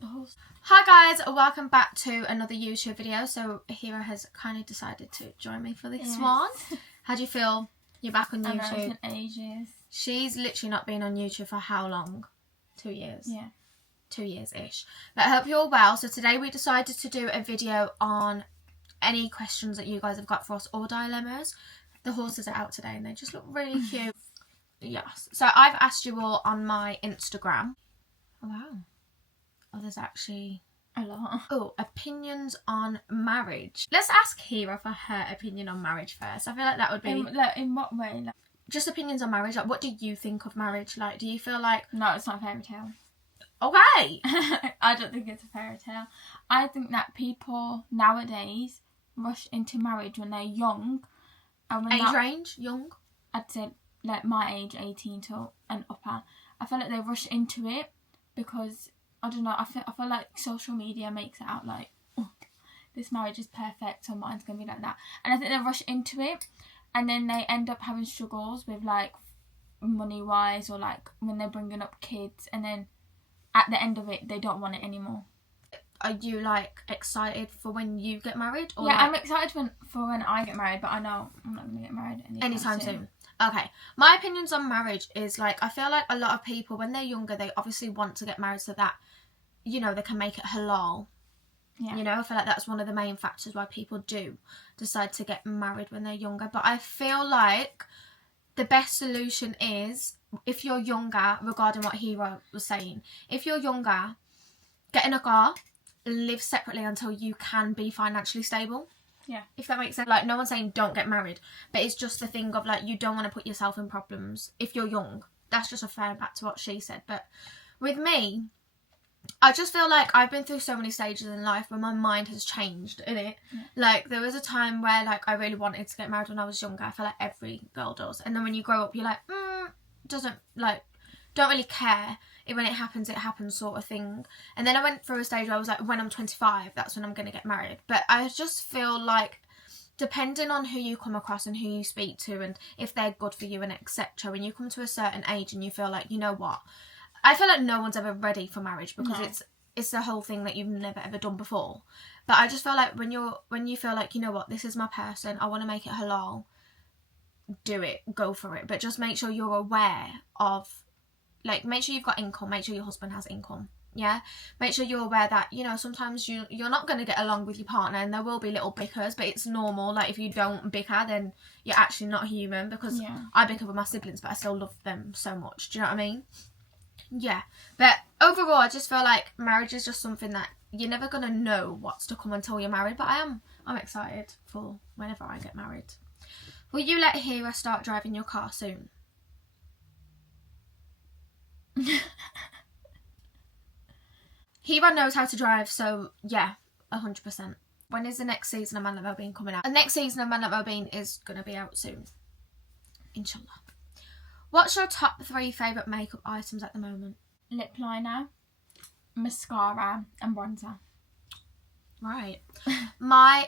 got the horse. Hi guys, welcome back to another YouTube video. So Hira has kindly decided to join me for this one. How do you feel? You're back on YouTube. I know, it's been ages. She's literally not been on YouTube for how long? 2 years. Yeah. 2 years-ish. But I hope you're all well. So today we decided to do a video on any questions that you guys have got for us or dilemmas. The horses are out today and they just look really cute. Yes. So I've asked you all on my Instagram. Oh, wow. Oh, there's actually a lot. Oh, opinions on marriage. Let's ask Hira for her opinion on marriage first. I feel like that would be... In what way? Like, just opinions on marriage. Like, what do you think of marriage? Like, do you feel like... No, it's not a fairy tale. Okay. I don't think it's a fairy tale. I think that people nowadays rush into marriage when they're young. And when age range? Young? I'd say, like, my age, 18 to and upper. I feel like they rush into it because... I don't know, I feel like social media makes it out like, oh, this marriage is perfect, so mine's going to be like that. And I think they rush into it, and then they end up having struggles with, like, money-wise, or, like, when they're bringing up kids, and then at the end of it, they don't want it anymore. Are you, like, excited for when you get married? Or yeah, like... I'm excited for when I get married, but I know I'm not going to get married anytime soon. Okay, my opinions on marriage is, like, I feel like a lot of people, when they're younger, they obviously want to get married so that, you know, they can make it halal. Yeah. You know, I feel like that's one of the main factors why people do decide to get married when they're younger. But I feel like the best solution is, if you're younger, regarding what Hira was saying, if you're younger, get in a car, live separately until you can be financially stable. Yeah. If that makes sense. Like, no one's saying don't get married, but it's just the thing of, like, you don't want to put yourself in problems if you're young. That's just referring back to what she said. But with me, I just feel like I've been through so many stages in life where my mind has changed, innit? Yeah. Like, there was a time where, like, I really wanted to get married when I was younger. I feel like every girl does. And then when you grow up, you're like, don't really care. When it happens sort of thing. And then I went through a stage where I was like, when I'm 25, that's when I'm going to get married. But I just feel like, depending on who you come across and who you speak to and if they're good for you and etc., when you come to a certain age and you feel like, you know what, I feel like no one's ever ready for marriage because it's the whole thing that you've never ever done before. But I just feel like when you feel like, you know what, this is my person, I want to make it halal, do it, go for it. But just make sure you're aware of, like, make sure you've got income, make sure your husband has income, yeah? Make sure you're aware that, you know, sometimes you're not going to get along with your partner and there will be little bickers, but it's normal. Like, if you don't bicker, then you're actually not human, because I bicker with my siblings, but I still love them so much. Do you know what I mean? Yeah. But overall, I just feel like marriage is just something that you're never going to know what's to come until you're married, but I'm excited for whenever I get married. Will you let Hira start driving your car soon? Hira knows how to drive, so yeah, 100%. When is the next season of Man Like Mel coming out? The next season of Man Like Mel is going to be out soon. Inshallah. What's your top 3 favourite makeup items at the moment? Lip liner, mascara and bronzer. Right. My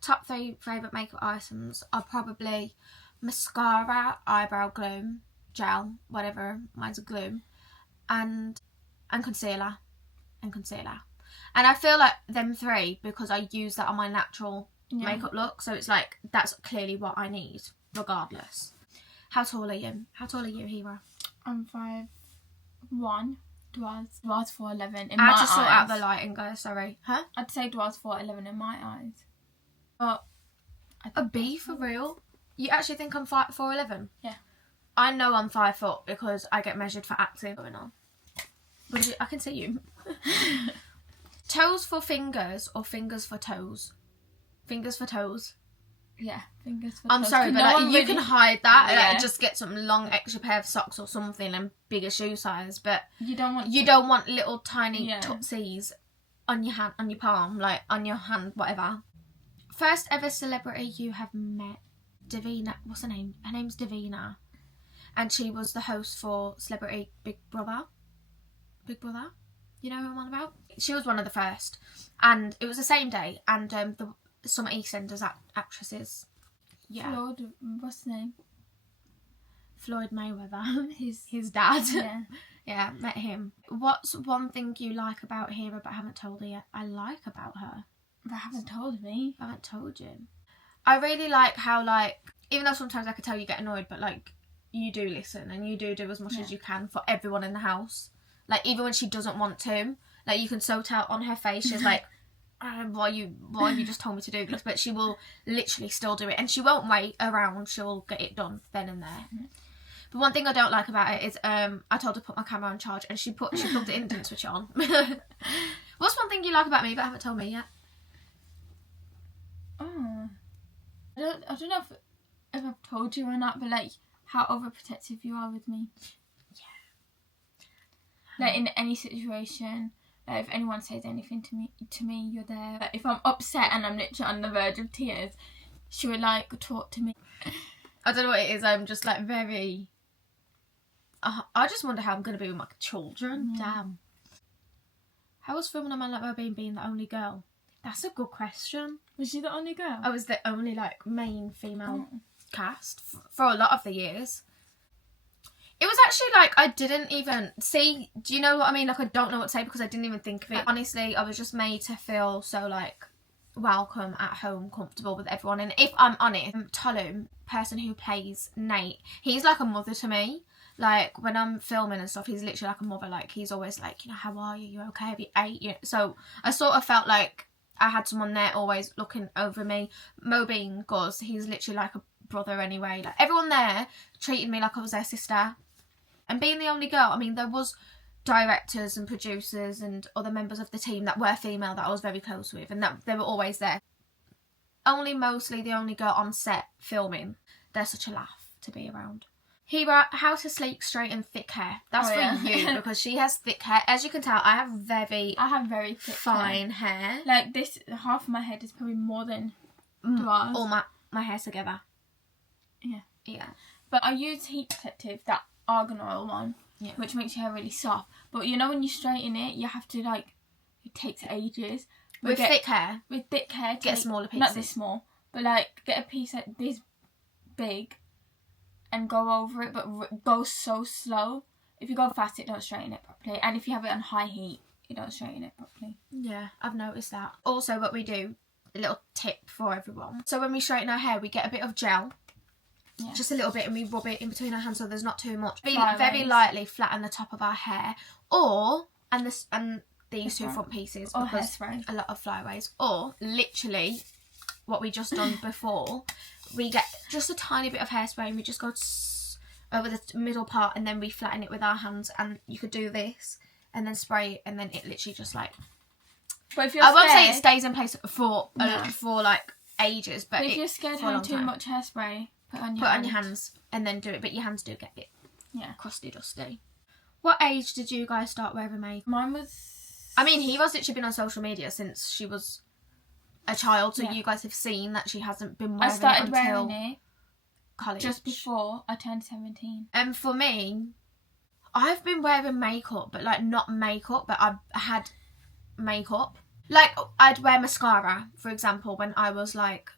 top 3 favourite makeup items are probably mascara, eyebrow glue, gel, whatever, mine's a glue, and concealer. And I feel like them 3, because I use that on my natural makeup look, so it's like, that's clearly what I need, regardless. How tall are you? How tall are you, Hira? I'm 5'1", dwarves 4'11" in I my eyes. had to sort out the lighting, guys, sorry. Huh? I'd say dwarves 4'11" in my eyes. But a B for real? You actually think I'm 4'11"? Yeah. I know I'm 5 foot because I get measured for acting going on. But I can see you. Toes for fingers or fingers for toes? Fingers for toes. Yeah, fingers for toes. I'm sorry, but no, like, you can hide that. Yeah. Like, just get some long extra pair of socks or something and bigger shoe size. But you don't want little tiny tootsies on your hand, on your palm, like on your hand, whatever. First ever celebrity you have met? Davina. What's her name? Her name's Davina. And she was the host for Celebrity Big Brother. Big Brother? You know who I'm on about? She was one of the first. And it was the same day. And some EastEnders actresses. Yeah. Lord, what's the name? Floyd Mayweather, his dad. Yeah. Yeah, met him. What's one thing you like about Hira but haven't told her yet? I like about her. But haven't told me. I haven't told you. I really like how, like, even though sometimes I could tell you get annoyed, but, like, you do listen and you do as much as you can for everyone in the house. Like, even when she doesn't want to, like, you can so tell on her face, she's like, why have you just told me to do this? But she will literally still do it, and she won't wait around. She'll get it done then and there. But one thing I don't like about it is I told her to put my camera on charge, and she plugged it in and didn't switch it on. What's one thing you like about me but haven't told me yet? Oh, I don't know if I've told you or not, but like how overprotective you are with me. Yeah. Like in any situation, like if anyone says anything to me, you're there. Like, if I'm upset and I'm literally on the verge of tears, she would like talk to me. I don't know what it is. I'm just like very. I just wonder how I'm going to be with my children. Damn. How was filming a Man Like Robin being the only girl? That's a good question. Was she the only girl? I was the only like main female cast for a lot of the years. It was actually like I didn't even see. Do you know what I mean? Like I don't know what to say because I didn't even think of it. Honestly, I was just made to feel so like welcome at home, comfortable with everyone. And if I'm honest, Tolum, person who plays Nate, he's like a mother to me. Like when I'm filming and stuff, he's literally like a mother. Like he's always like, you know, how are you? You okay? Have you ate? You know? So I sort of felt like I had someone there always looking over me. Mo being Guz, he's literally like a brother anyway. Like everyone there treated me like I was their sister. And being the only girl, I mean, there was directors and producers and other members of the team that were female that I was very close with, and that they were always there. Mostly the only girl on set filming. They're such a laugh to be around. Hira, how to sleek, straight and thick hair. That's for you because she has thick hair. As you can tell, I have very thick fine hair. Like this, half of my head is probably more than yours. All my hair together. Yeah. But I use heat protective, that argan oil one, which makes your hair really soft. But you know when you straighten it, you have to like, it takes ages. With thick hair, get smaller pieces. Not this small, but like get a piece like this big. And go over it, but go so slow. If you go fast, it don't straighten it properly. And if you have it on high heat, it don't straighten it properly. Yeah, I've noticed that. Also, what we do, a little tip for everyone. So when we straighten our hair, we get a bit of gel. Yeah. Just a little bit, and we rub it in between our hands so there's not too much. Very lightly flatten the top of our hair. These two front pieces. Or because hairspray. A lot of flyaways. Or, literally, what we just done before... We get just a tiny bit of hairspray and we just go over the middle part and then we flatten it with our hands, and you could do this and then spray it and then it literally just like... But if you're I won't say it stays in place for like ages, but if you're scared of having too much hairspray, put on your hands and then do it, but your hands do get a bit crusty dusty. What age did you guys start wearing makeup? Mine was... I mean, Hira's literally been on social media since she was... a child, so you guys have seen that she hasn't been wearing it until college. Just before I turned 17. For me, I've been wearing makeup, but like not makeup, but I had makeup. Like I'd wear mascara, for example, when I was like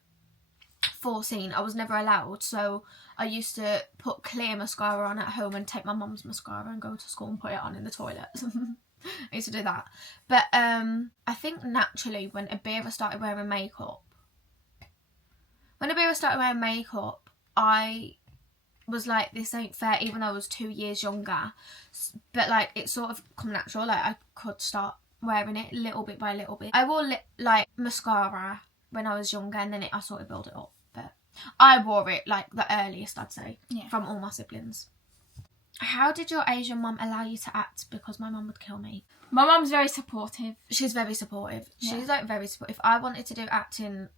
14. I was never allowed, so I used to put clear mascara on at home and take my mum's mascara and go to school and put it on in the toilet. I used to do that. But I think naturally when Abira started wearing makeup, I was like, this ain't fair, even though I was 2 years younger. But like it sort of come natural, like I could start wearing it little bit by little bit. I wore like mascara when I was younger, and then I sort of built it up. But I wore it like the earliest, I'd say, from all my siblings. How did your Asian mum allow you to act? Because my mum would kill me. My mum's very supportive. She's very supportive. She's like very supportive. If I wanted to do acting,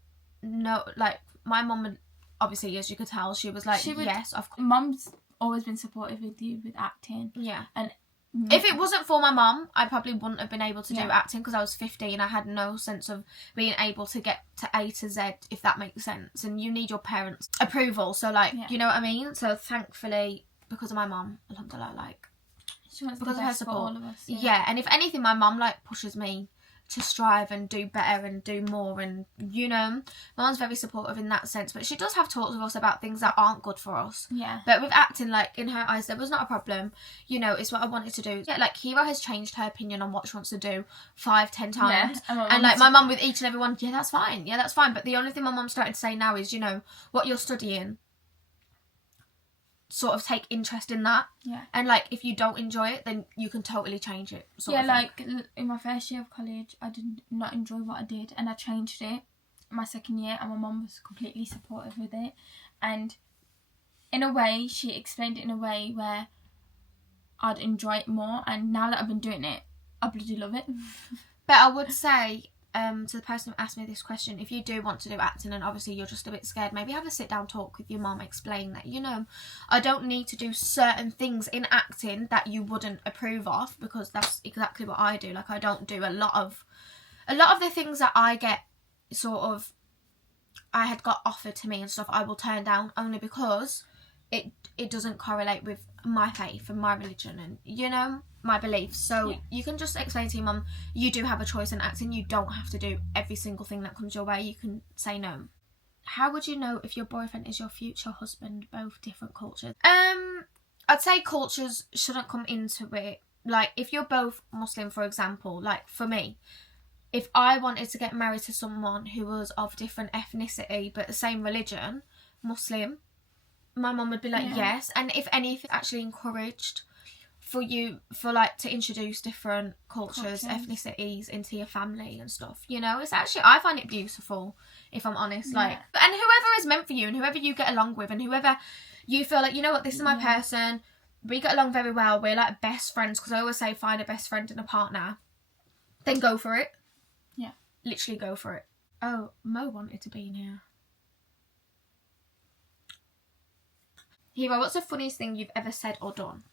no, like my mum would, obviously, as you could tell, she was like, yes, of course. Mum's always been supportive with you with acting. Yeah. And if it wasn't for my mum, I probably wouldn't have been able to do acting because I was 15. I had no sense of being able to get to A to Z, if that makes sense. And you need your parents' approval. So like, you know what I mean? So thankfully... because of my mum, alhamdulillah, like, she wants because the of her best support. for all of us. Yeah, and if anything, my mum, like, pushes me to strive and do better and do more. And, you know, my mum's very supportive in that sense, but she does have talks with us about things that aren't good for us. Yeah. But with acting, like, in her eyes, there was not a problem. You know, it's what I wanted to do. Yeah, like, Hira has changed her opinion on what she wants to do 5-10 times. Yeah. And, like, my mum with each and every one, yeah, that's fine. Yeah, that's fine. But the only thing my mum's starting to say now is, you know, what you're studying, sort of take interest in that. Yeah. And, like, if you don't enjoy it, then you can totally change it. Yeah, like, in my first year of college, I did not enjoy what I did, and I changed it in my second year, and my mum was completely supportive with it. And in a way, she explained it in a way where I'd enjoy it more, and now that I've been doing it, I bloody love it. But I would say, to the person who asked me this question, if you do want to do acting and obviously you're just a bit scared, maybe have a sit down talk with your mum, explain that, you know, I don't need to do certain things in acting that you wouldn't approve of, because that's exactly what I do. Like, I don't do a lot of the things that I get sort of, I had got offered to me and stuff, I will turn down only because it doesn't correlate with my faith and my religion and, you know, my beliefs. So you can just explain to your mum, you do have a choice in acting. You don't have to do every single thing that comes your way. You can say no. How would you know if your boyfriend is your future husband? Both different cultures. I'd say cultures shouldn't come into it. Like, if you're both Muslim, for example, like for me, if I wanted to get married to someone who was of different ethnicity but the same religion, Muslim, my mum would be like, yes. And if anything, actually encouraged for you, for like, to introduce different cultures, ethnicities into your family and stuff, you know. It's actually, I find it beautiful, if I'm honest. Like, and whoever is meant for you and whoever you get along with and whoever you feel like, you know what, this is my person, we get along very well, we're like best friends, because I always say find a best friend and a partner, then go for it. Yeah. Literally go for it. Oh, Mo wanted to be in here. Hira, what's the funniest thing you've ever said or done?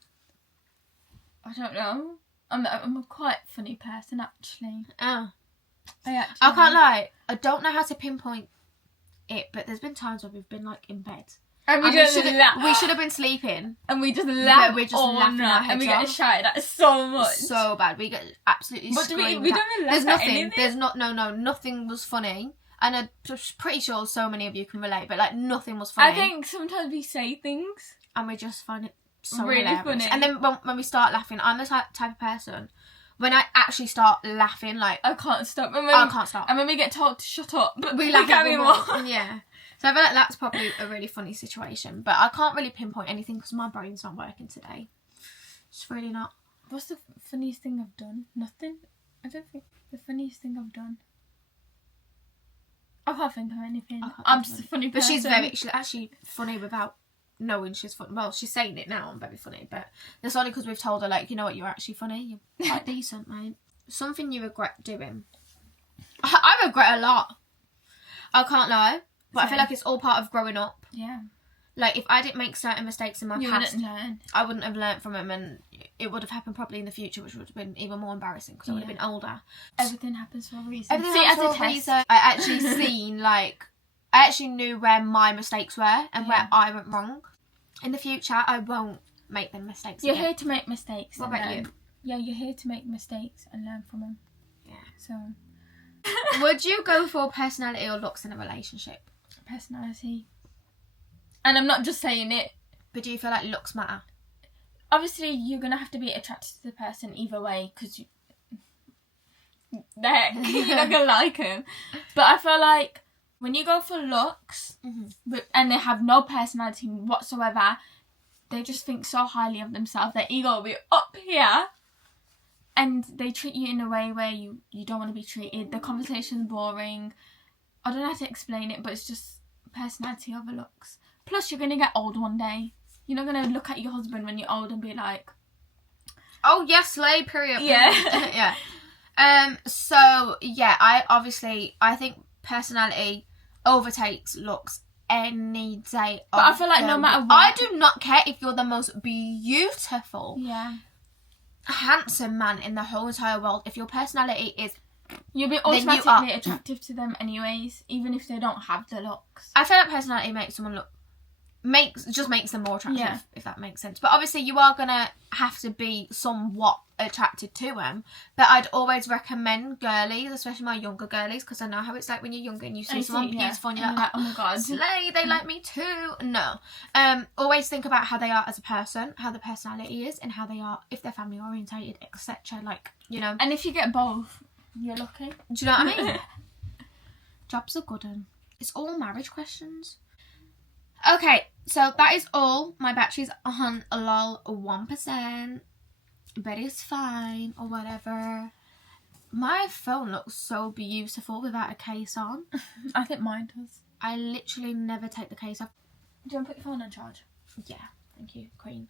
I don't know. I'm a quite funny person, actually. Oh. I can't lie. I don't know how to pinpoint it, but there's been times where we've been, like, in bed. And we should have been sleeping. And we just laugh. We're just laughing our heads and we off. get shouted at so much. So bad. We get absolutely screamed we don't even laugh There's at nothing. anything. There's nothing was funny. And I'm pretty sure so many of you can relate, but, like, nothing was funny. I think sometimes we say things. And we just find it so really hilarious. funny. And then when we start laughing, I'm the type of person, when I actually start laughing, like, I can't stop. I can't stop. And when we get told to shut up, we laugh even more. Yeah. So I feel like that's probably a really funny situation. But I can't really pinpoint anything because my brain's not working today. It's really not. What's the funniest thing I've done? Nothing. I don't think the funniest thing I've done. I can't think of anything. I'm just a funny person. But she's actually funny without knowing she's funny. Well, she's saying it now, I'm very funny. But that's only because we've told her, like, you know what, you're actually funny. You're quite decent, mate. Something you regret doing. I regret a lot. I can't lie. But I feel like it's all part of growing up. Yeah. Like, if I didn't make certain mistakes in my past, wouldn't learn. I wouldn't have learnt from them, and it would have happened probably in the future, which would have been even more embarrassing because I would have been older. Everything happens for a reason. Everything happens for a reason. I actually I actually knew where my mistakes were and where I went wrong. In the future, I won't make them mistakes You're again. here to make mistakes. What about you? Yeah, you're here to make mistakes and learn from them. Yeah. So. Would you go for personality or looks in a relationship? Personality. And I'm not just saying it. But do you feel like looks matter? Obviously, you're going to have to be attracted to the person either way, because you're not going to like them. But I feel like when you go for looks, and they have no personality whatsoever, they just think so highly of themselves. Their ego will be up here. And they treat you in a way where you don't want to be treated. The conversation's boring. I don't know how to explain it, but it's just personality over looks. Plus, you're going to get old one day. You're not going to look at your husband when you're old and be like, oh, yes, slay, period. Yeah. Yeah. So, yeah, I think personality overtakes looks any day. But I feel like no matter what. I do not care if you're the most beautiful, handsome man in the whole entire world. If your personality is, you'll be automatically attractive to them anyways, even if they don't have the looks. I feel like personality makes someone look makes them more attractive, if that makes sense. But obviously you are gonna have to be somewhat attracted to them. But I'd always recommend girlies, especially my younger girlies, because I know how it's like when you're younger and you see someone beautiful and you're like, oh my god, slay, they like me too. No, always think about how they are as a person, how the personality is, and how they are if they're family orientated, etc. Like, you know. And if you get both, you're lucky. Do you know what I mean? Jobs are good one. It's all marriage questions. Okay, so that is all. My battery's on a lol 1%, but it's fine or whatever. My phone looks so beautiful without a case on. I think mine does. I literally never take the case off. Do you want to put your phone on charge? Yeah, thank you, Queen.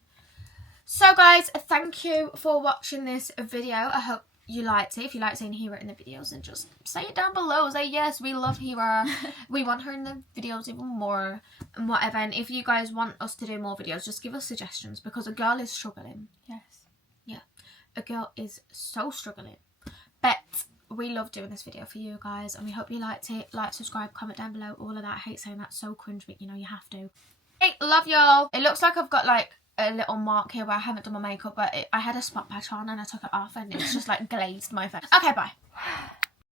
So guys, thank you for watching this video. I hope you liked it. If you like seeing Hira in the videos, then just say it down below. Say yes, we love Hira. We want her in the videos even more and whatever. And if you guys want us to do more videos, just give us suggestions, because a girl is struggling. Yes. Yeah, a girl is so struggling. But we love doing this video for you guys, and we hope you liked it. Like, subscribe, comment down below, all of that. I hate saying that, so cringe, but you know you have to. Hey, love y'all. It looks like I've got like a little mark here where I haven't done my makeup, but I had a spot patch on and I took it off and it's just like glazed my face. Okay, bye.